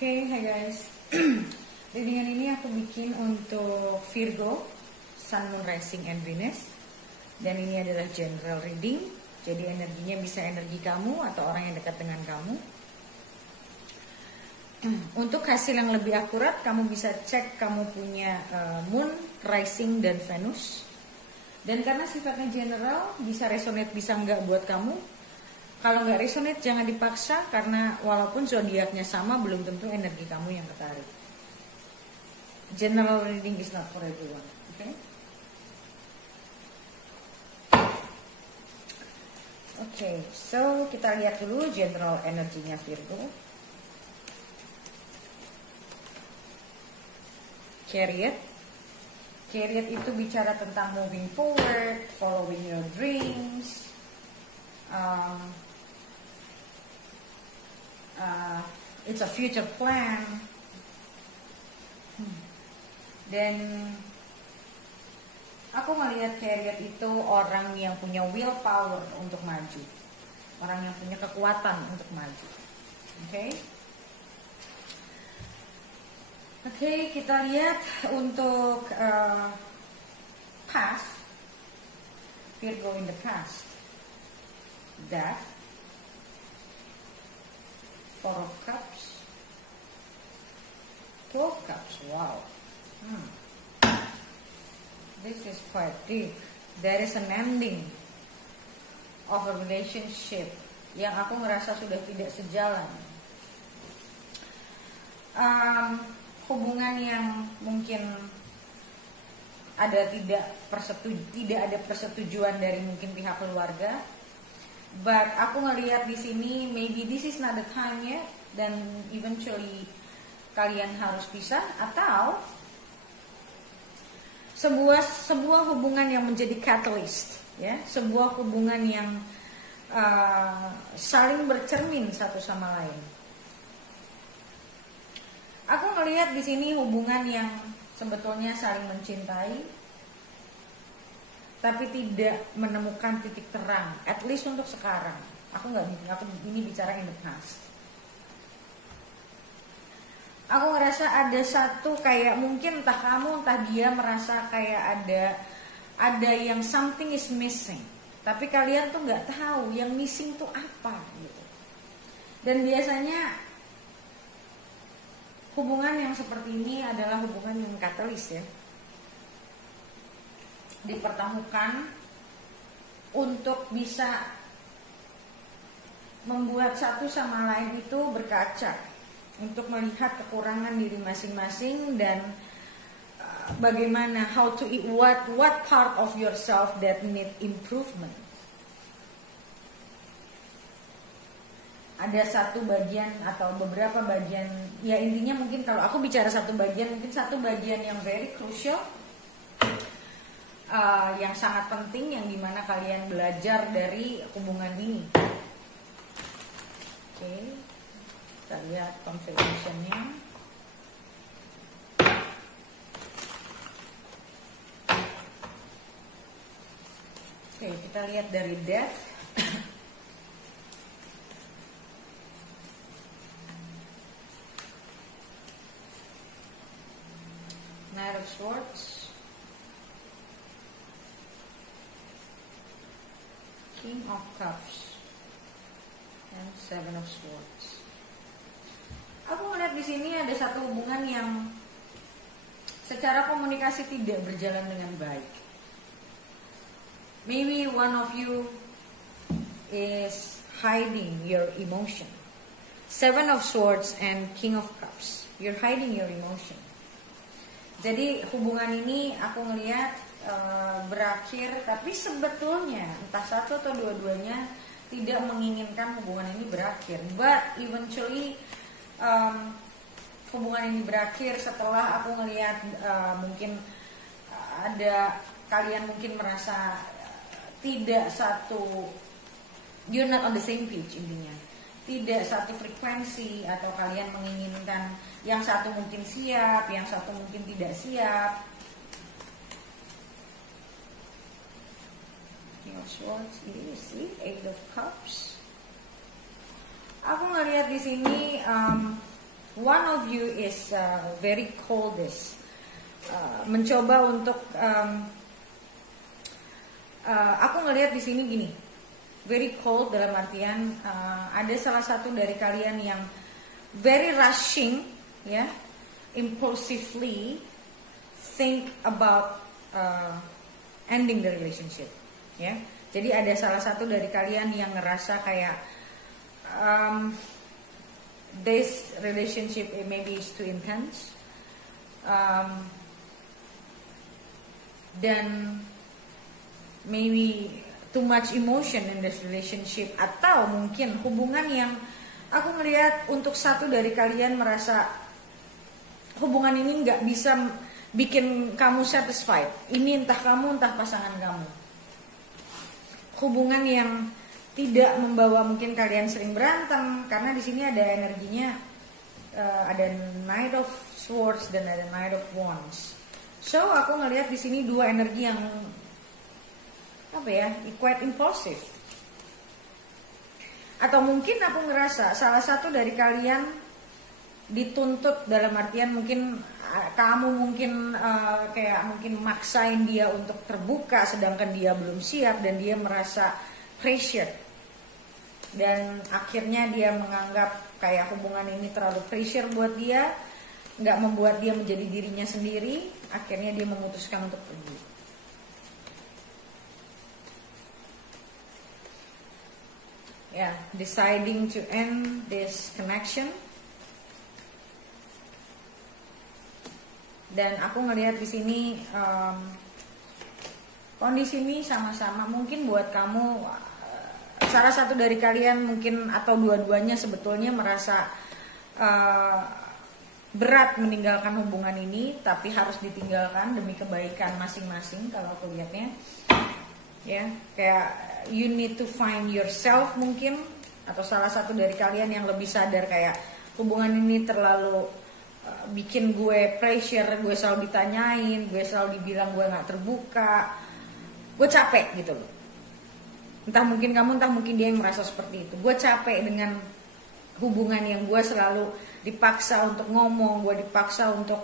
Oke, hai guys. Readingan ini aku bikin untuk Virgo, Sun, Moon, Rising, and Venus. Dan ini adalah general reading. Jadi energinya bisa energi kamu atau orang yang dekat dengan kamu. Untuk hasil yang lebih akurat, kamu bisa cek kamu punya Moon, Rising, dan Venus. Dan karena sifatnya general, bisa resonate bisa enggak buat kamu. Kalau nggak resonate jangan dipaksa, karena walaupun zodiaknya sama belum tentu energi kamu yang ketarik. General reading is not for everyone, okay? Okay, so kita lihat dulu general energinya Virgo. Chariot. Chariot itu bicara tentang moving forward, following your dreams. It's a future plan. Dan aku melihat Chariot itu orang yang punya willpower untuk maju, orang yang punya kekuatan untuk maju. Oke, kita lihat untuk past Virgo in the past. Death, Four of Cups, 12 Cups. Wow. This is quite deep. There is an ending of a relationship yang aku ngerasa sudah tidak sejalan. Hubungan yang mungkin tidak ada persetujuan dari mungkin pihak keluarga. But aku ngelihat di sini maybe this is not the time yet, dan eventually kalian harus pisah, atau sebuah hubungan yang menjadi catalyst, ya, sebuah hubungan yang saling bercermin satu sama lain. Aku ngelihat di sini hubungan yang sebetulnya saling mencintai, tapi tidak menemukan titik terang, at least untuk sekarang. Aku ini bicara in the past. Aku ngerasa ada satu kayak mungkin entah kamu entah dia merasa kayak ada yang something is missing, tapi kalian tuh nggak tahu yang missing tuh apa gitu. Dan biasanya hubungan yang seperti ini adalah hubungan yang katalis, ya, dipertemukan untuk bisa membuat satu sama lain itu berkaca, untuk melihat kekurangan diri masing-masing dan bagaimana how to what part of yourself that need improvement. Ada satu bagian atau beberapa bagian, ya intinya mungkin kalau aku bicara satu bagian, mungkin satu bagian yang very crucial, yang sangat penting, yang dimana kalian belajar dari hubungan ini. Oke, kita lihat confirmation-nya. Oke, kita lihat dari death. Knight of Swords, King of Cups, and Seven of Swords. Aku melihat di sini ada satu hubungan yang secara komunikasi tidak berjalan dengan baik. Maybe one of you is hiding your emotion. Seven of Swords and King of Cups. You're hiding your emotion. Jadi hubungan ini aku ngelihat berakhir, tapi sebetulnya entah satu atau dua-duanya tidak menginginkan hubungan ini berakhir. But eventually hubungan ini berakhir setelah aku ngelihat mungkin ada kalian mungkin merasa tidak satu, you're not on the same page, intinya tidak satu frekuensi, atau kalian menginginkan yang satu mungkin siap, yang satu mungkin tidak siap. King of Swords, ini sih Eight of Cups. Aku ngelihat di sini one of you is very coldest, mencoba untuk aku ngelihat di sini gini, very cold dalam artian ada salah satu dari kalian yang very rushing, ya, impulsively think about ending the relationship, ya. Jadi ada salah satu dari kalian yang ngerasa kayak this relationship maybe is too intense, dan maybe too much emotion in this relationship, atau mungkin hubungan yang aku ngelihat untuk satu dari kalian merasa hubungan ini nggak bisa bikin kamu satisfied. Ini entah kamu entah pasangan kamu. Hubungan yang tidak membawa, mungkin kalian sering berantem karena di sini ada energinya, ada Knight of Swords dan ada Knight of Wands. So aku ngelihat di sini dua energi yang quite impulsive. Atau mungkin aku ngerasa salah satu dari kalian dituntut, dalam artian mungkin kamu mungkin mungkin maksain dia untuk terbuka sedangkan dia belum siap dan dia merasa pressure, dan akhirnya dia menganggap kayak hubungan ini terlalu pressure buat dia, nggak membuat dia menjadi dirinya sendiri, akhirnya dia memutuskan untuk pergi. Deciding to end this connection. Dan aku ngelihat di sini kondisi ini sama-sama mungkin buat kamu, salah satu dari kalian mungkin atau dua-duanya sebetulnya merasa berat meninggalkan hubungan ini, tapi harus ditinggalkan demi kebaikan masing-masing kalau aku lihatnya. Ya, kayak you need to find yourself mungkin, atau salah satu dari kalian yang lebih sadar kayak hubungan ini terlalu bikin gue pressure, gue selalu ditanyain, gue selalu dibilang gue nggak terbuka, gue capek gitu loh. Entah mungkin kamu, entah mungkin dia yang merasa seperti itu. Gue capek dengan hubungan yang gue selalu dipaksa untuk ngomong, gue dipaksa untuk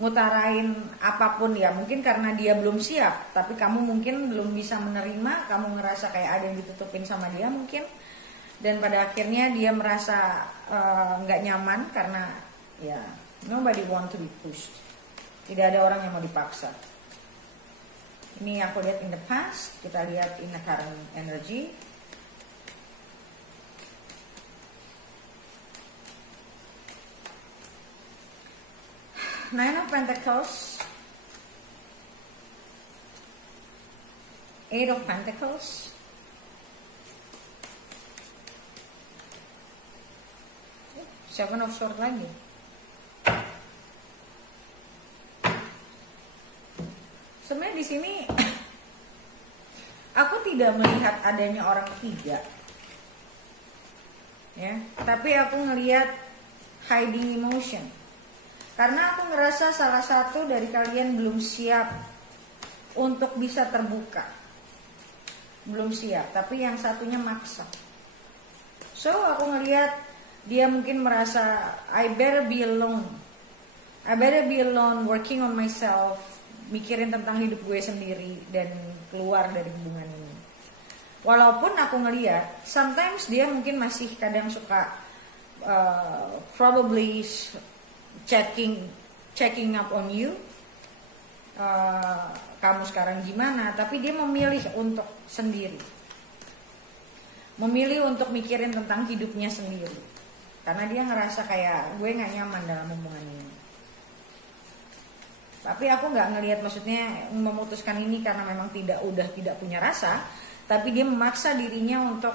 ngutarain apapun, ya mungkin karena dia belum siap, tapi kamu mungkin belum bisa menerima, kamu ngerasa kayak ada yang ditutupin sama dia mungkin, dan pada akhirnya dia merasa nggak nyaman karena ya nobody want to be pushed. Tidak ada orang yang mau dipaksa. Ini aku lihat in the past, kita lihat in the current energy. Nine of Pentacles, Eight of Pentacles, Seven of Swords lagi. Sebenarnya di sini aku tidak melihat adanya orang ketiga, ya, tapi aku ngelihat hiding emotion. Karena aku ngerasa salah satu dari kalian belum siap untuk bisa terbuka, belum siap, tapi yang satunya maksa. So aku ngelihat dia mungkin merasa I better be alone, working on myself, mikirin tentang hidup gue sendiri dan keluar dari hubungan ini. Walaupun aku ngeliat sometimes dia mungkin masih kadang suka probably checking up on you, kamu sekarang gimana, tapi dia memilih untuk sendiri, memilih untuk mikirin tentang hidupnya sendiri, karena dia ngerasa kayak gue gak nyaman dalam hubungan ini. Tapi aku nggak ngelihat maksudnya memutuskan ini karena memang tidak punya rasa, tapi dia memaksa dirinya untuk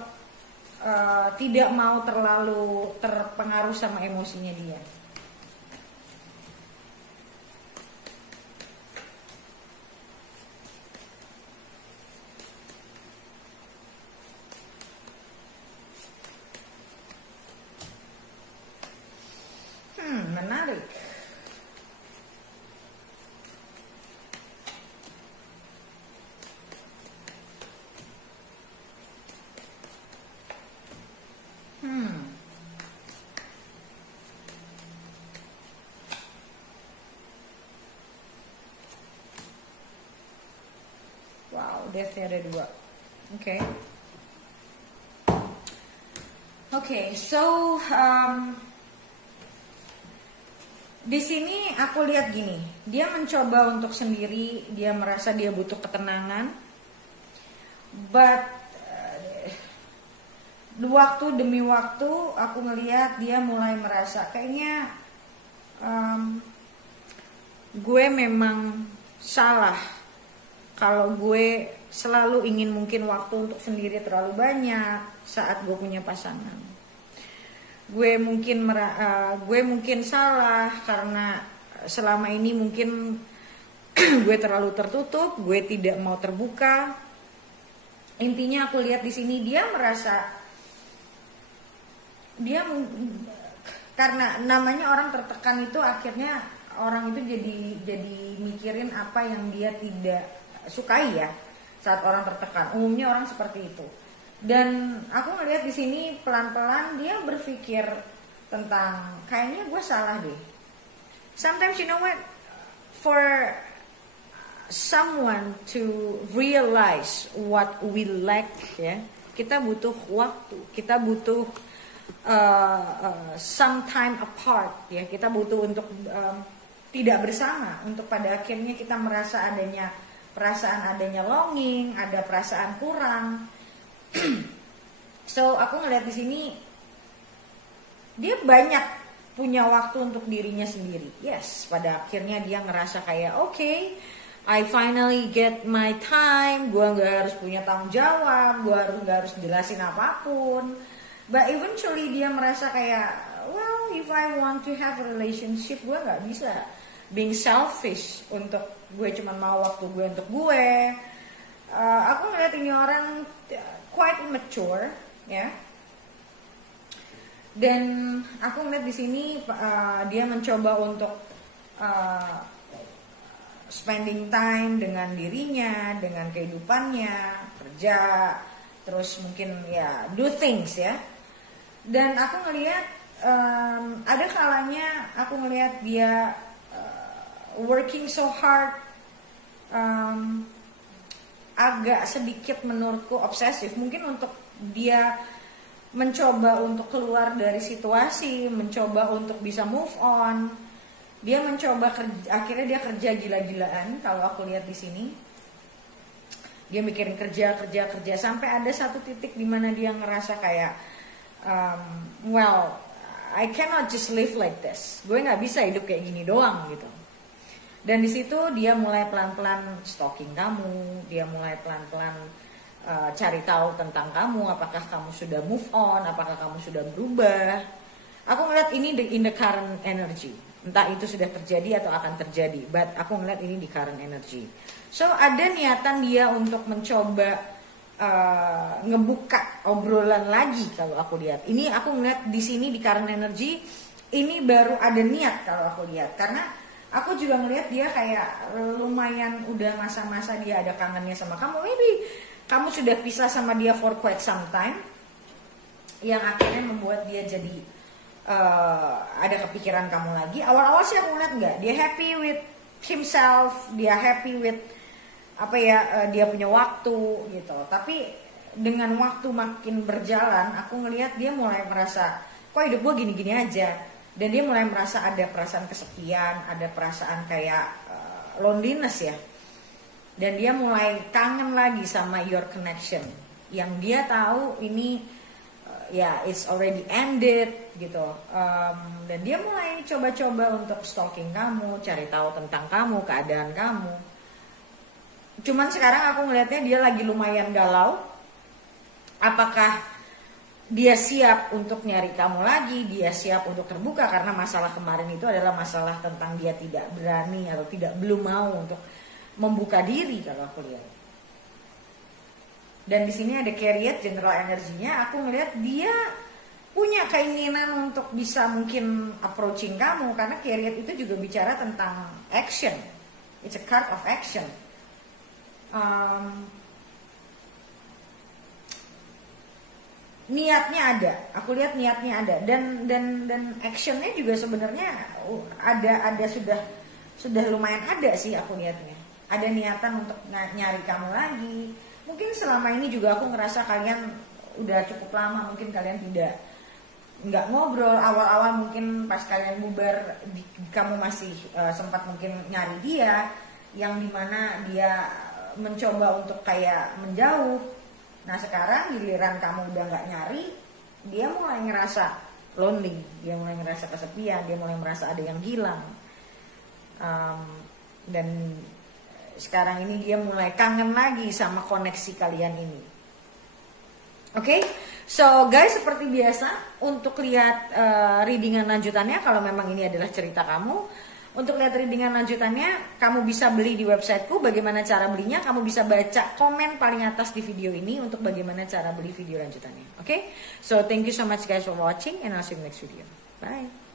tidak mau terlalu terpengaruh sama emosinya dia. Menarik. Death-nya ada 2. Oke, so di sini aku lihat gini, dia mencoba untuk sendiri, dia merasa dia butuh ketenangan, but waktu demi waktu aku ngelihat dia mulai merasa kayaknya gue memang salah kalau gue selalu ingin mungkin waktu untuk sendiri terlalu banyak saat gue punya pasangan. Gue mungkin salah karena selama ini mungkin gue terlalu tertutup, gue tidak mau terbuka. Intinya aku lihat di sini dia merasa karena namanya orang tertekan itu akhirnya orang itu jadi mikirin apa yang dia tidak sukai ya saat orang tertekan. Umumnya orang seperti itu. Dan aku ngelihat di sini pelan-pelan dia berpikir tentang kayaknya gue salah deh. Sometimes you know what, for someone to realize what we lack ya, kita butuh waktu, kita butuh some time apart ya, kita butuh untuk tidak bersama, untuk pada akhirnya kita merasa adanya longing, ada perasaan kurang. So aku ngeliat di sini dia banyak punya waktu untuk dirinya sendiri. Yes, pada akhirnya dia ngerasa kayak okay, I finally get my time. Gue nggak harus punya tanggung jawab, gue nggak harus jelasin apapun. But eventually dia merasa kayak well, if I want to have a relationship, gue nggak bisa being selfish untuk gue cuma mau waktu gue untuk gue. Aku ngeliat ini orang quite immature ya, dan aku ngeliat di sini dia mencoba untuk spending time dengan dirinya, dengan kehidupannya, kerja, terus mungkin ya do things ya. Dan aku ngeliat ada kalanya aku ngeliat dia working so hard, agak sedikit menurutku obsesif, mungkin untuk dia mencoba untuk keluar dari situasi, mencoba untuk bisa move on. Dia mencoba akhirnya dia kerja gila-gilaan kalau aku lihat di sini. Dia mikirin kerja sampai ada satu titik di mana dia ngerasa kayak well, I cannot just live like this. Gue nggak bisa hidup kayak gini doang gitu. Dan di situ dia mulai pelan-pelan stalking kamu, dia mulai pelan-pelan cari tahu tentang kamu, apakah kamu sudah move on, apakah kamu sudah berubah. Aku ngeliat ini in the current energy, entah itu sudah terjadi atau akan terjadi, but aku ngeliat ini di current energy. So ada niatan dia untuk mencoba ngebuka obrolan lagi kalau aku lihat. Ini aku ngeliat di sini di current energy, ini baru ada niat kalau aku lihat, karena aku juga ngelihat dia kayak lumayan udah masa-masa dia ada kangennya sama kamu. Maybe kamu sudah pisah sama dia for quite some time, yang akhirnya membuat dia jadi ada kepikiran kamu lagi. Awal-awal sih aku ngeliat enggak, dia happy with himself, dia happy with dia punya waktu gitu. Tapi dengan waktu makin berjalan, aku ngelihat dia mulai merasa kok hidup gue gini-gini aja. Dan dia mulai merasa ada perasaan kesepian, ada perasaan kayak loneliness ya. Dan dia mulai kangen lagi sama your connection. Yang dia tahu ini it's already ended gitu. Dan dia mulai coba-coba untuk stalking kamu, cari tahu tentang kamu, keadaan kamu. Cuman sekarang aku ngelihatnya dia lagi lumayan galau. Apakah dia siap untuk nyari kamu lagi, dia siap untuk terbuka, karena masalah kemarin itu adalah masalah tentang dia tidak berani atau belum mau untuk membuka diri kalau aku lihat. Dan di sini ada Chariot, general energinya. Aku melihat dia punya keinginan untuk bisa mungkin approaching kamu, karena Chariot itu juga bicara tentang action. It's a card of action. Niatnya ada, aku lihat niatnya ada, dan actionnya juga sebenarnya ada sudah lumayan ada sih aku lihatnya. Ada niatan untuk nyari kamu lagi, mungkin selama ini juga aku ngerasa kalian udah cukup lama, mungkin kalian nggak ngobrol. Awal-awal mungkin pas kalian bubar kamu masih sempat mungkin nyari dia, yang dimana dia mencoba untuk kayak menjauh. Nah sekarang giliran kamu udah nggak nyari, dia mulai ngerasa lonely, dia mulai ngerasa kesepian, dia mulai merasa ada yang hilang. Dan sekarang ini dia mulai kangen lagi sama koneksi kalian ini. Oke, so guys, seperti biasa untuk lihat readingan lanjutannya, kalau memang ini adalah cerita kamu, untuk lihat readingan lanjutannya kamu bisa beli di websiteku. Bagaimana cara belinya? Kamu bisa baca komen paling atas di video ini untuk bagaimana cara beli video lanjutannya. Oke, so thank you so much guys for watching and I'll see you next video. Bye.